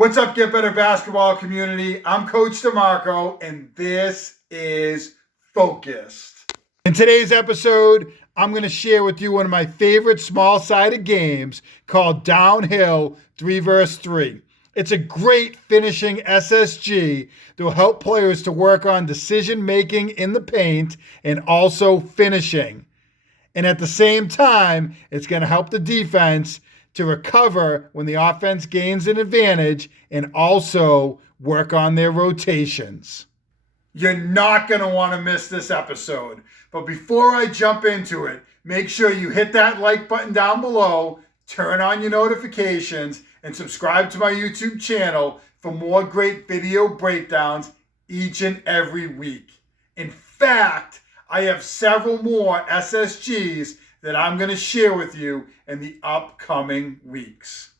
What's up, Get Better Basketball community? I'm Coach DeMarco, and this is Focused. In today's episode, I'm going to share with you one of my favorite small-sided games called Downhill 3vs3. It's a great finishing SSG that will help players to work on decision-making in the paint and also finishing. And at the same time, it's going to help the defense to recover when the offense gains an advantage and also work on their rotations. You're not going to want to miss this episode. But before I jump into it, make sure you hit that like button down below, turn on your notifications, and subscribe to my YouTube channel for more great video breakdowns each and every week. In fact, I have several more SSGs that I'm going to share with you in the upcoming weeks.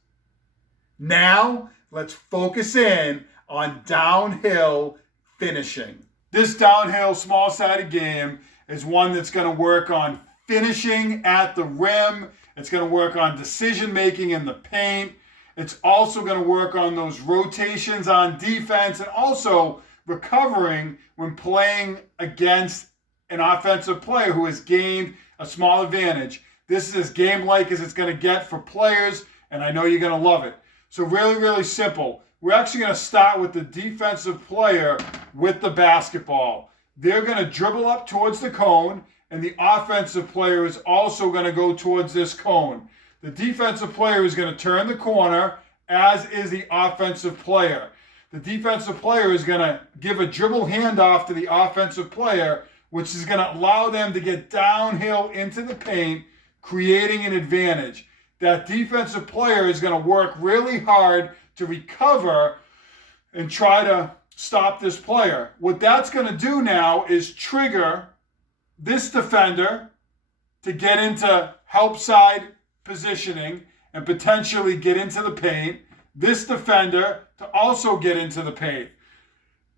Now, let's focus in on downhill finishing. This downhill small-sided game is one that's going to work on finishing at the rim. It's going to work on decision-making in the paint. It's also going to work on those rotations on defense and also recovering when playing against an offensive player who has gained a small advantage. This is as game-like as it's going to get for players, and I know you're going to love it. So really, really simple. We're actually going to start with the defensive player with the basketball. They're going to dribble up towards the cone, and the offensive player is also going to go towards this cone. The defensive player is going to turn the corner, as is the offensive player. The defensive player is going to give a dribble handoff to the offensive player, which is going to allow them to get downhill into the paint, creating an advantage. That defensive player is going to work really hard to recover and try to stop this player. What that's going to do now is trigger this defender to get into help side positioning and potentially get into the paint. This defender to also get into the paint.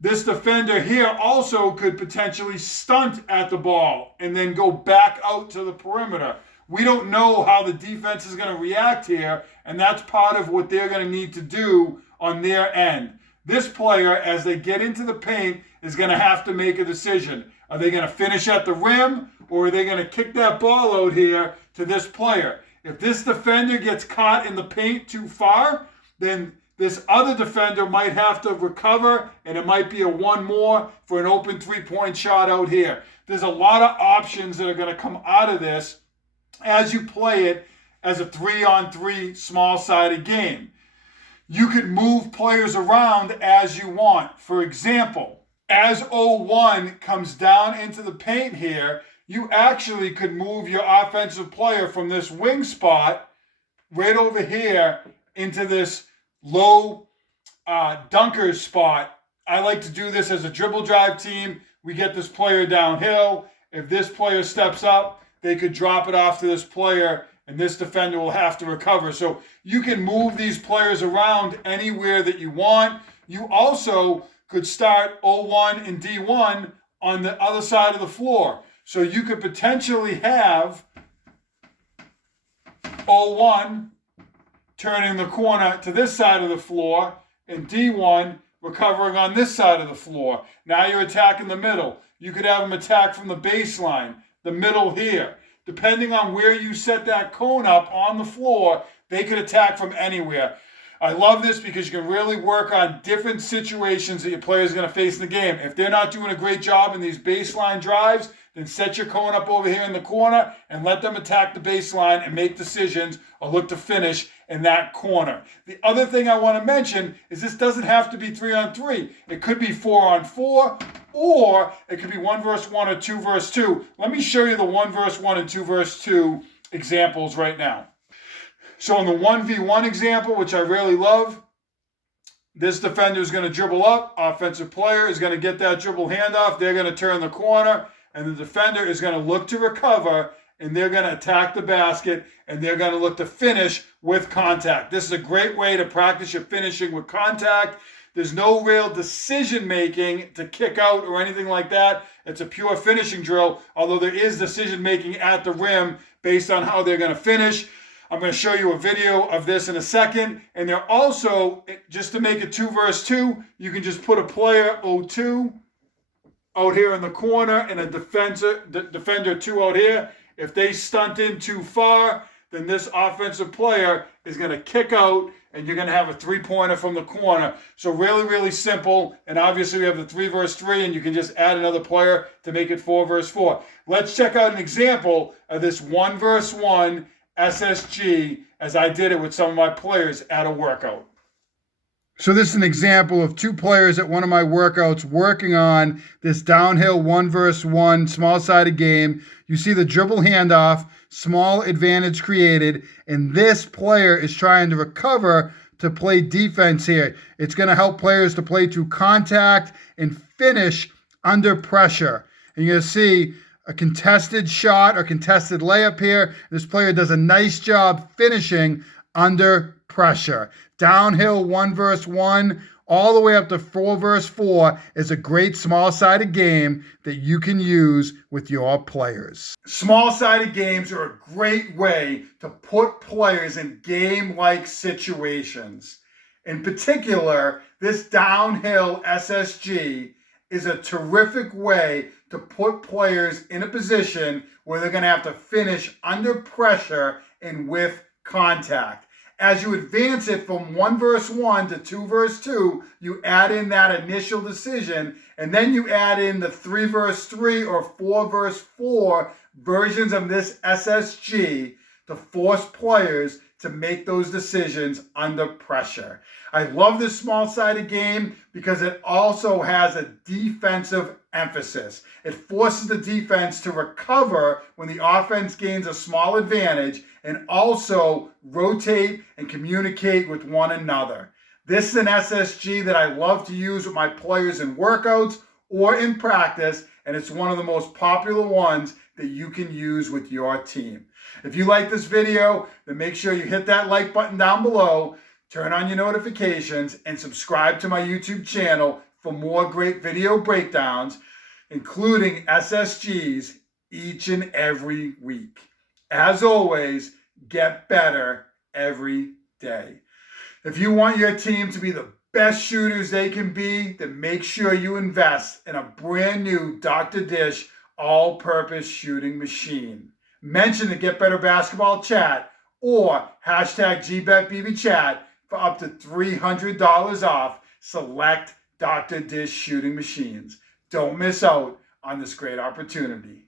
This defender here also could potentially stunt at the ball and then go back out to the perimeter. We don't know how the defense is going to react here, and that's part of what they're going to need to do on their end. This player, as they get into the paint, is going to have to make a decision. Are they going to finish at the rim, or are they going to kick that ball out here to this player? If this defender gets caught in the paint too far, then this other defender might have to recover, and it might be a one more for an open three-point shot out here. There's a lot of options that are going to come out of this as you play it as a 3-on-3 small-sided game. You could move players around as you want. For example, as 0-1 comes down into the paint here, you actually could move your offensive player from this wing spot right over here into this low dunker spot. I like to do this as a dribble drive team. We get this player downhill. If this player steps up, they could drop it off to this player, and this defender will have to recover. So you can move these players around anywhere that you want. You also could start 0-1 and D1 on the other side of the floor. So you could potentially have 0-1 turning the corner to this side of the floor, and D1 recovering on this side of the floor. Now you're attacking the middle. You could have them attack from the baseline, the middle here. Depending on where you set that cone up on the floor, they could attack from anywhere. I love this because you can really work on different situations that your players are going to face in the game. If they're not doing a great job in these baseline drives, then set your cone up over here in the corner and let them attack the baseline and make decisions or look to finish in that corner. The other thing I want to mention is this doesn't have to be 3-on-3. It could be 4-on-4, or it could be 1-versus-1 or 2-versus-2. Let me show you the 1-versus-1 and 2-versus-2 examples right now. So in the 1v1 example, which I really love, this defender is going to dribble up. Offensive player is going to get that dribble handoff. They're going to turn the corner, and the defender is going to look to recover, and they're going to attack the basket, and they're going to look to finish with contact. This is a great way to practice your finishing with contact. There's no real decision-making to kick out or anything like that. It's a pure finishing drill, although there is decision-making at the rim based on how they're going to finish. I'm going to show you a video of this in a second. And they're also, just to make it 2 versus 2, you can just put a player 0-2 out here in the corner and a defender 2 out here. If they stunt in too far, then this offensive player is going to kick out and you're going to have a 3-pointer from the corner. So really, really simple. And obviously we have the 3 versus 3 and you can just add another player to make it 4 versus 4. Let's check out an example of this 1 versus 1 SSG as I did it with some of my players at a workout. So this is an example of 2 players at one of my workouts working on this downhill 1 versus 1 small-sided game. You see the dribble handoff, small advantage created, and this player is trying to recover to play defense here. It's going to help players to play through contact and finish under pressure. And you're going to see a contested shot or contested layup here. This player does a nice job finishing under pressure. Downhill 1 versus 1 all the way up to 4 versus 4 is a great small-sided game that you can use with your players. Small-sided games are a great way to put players in game-like situations. In particular, this downhill SSG is a terrific way to put players in a position where they're going to have to finish under pressure and with contact. As you advance it from 1 versus 1 to 2 versus 2, you add in that initial decision, and then you add in the 3 versus 3 or 4 versus 4 versions of this SSG to force players to make those decisions under pressure. I love this small-sided game because it also has a defensive emphasis. It forces the defense to recover when the offense gains a small advantage and also rotate and communicate with one another. This is an SSG that I love to use with my players in workouts or in practice, and it's one of the most popular ones that you can use with your team. If you like this video, then make sure you hit that like button down below, turn on your notifications, and subscribe to my YouTube channel for more great video breakdowns, including SSGs each and every week. As always, get better every day. If you want your team to be the best shooters they can be, then make sure you invest in a brand new Dr. Dish all-purpose shooting machine. Mention the Get Better Basketball Chat or hashtag GBetBBChat for up to $300 off select Dr. Dish shooting machines. Don't miss out on this great opportunity.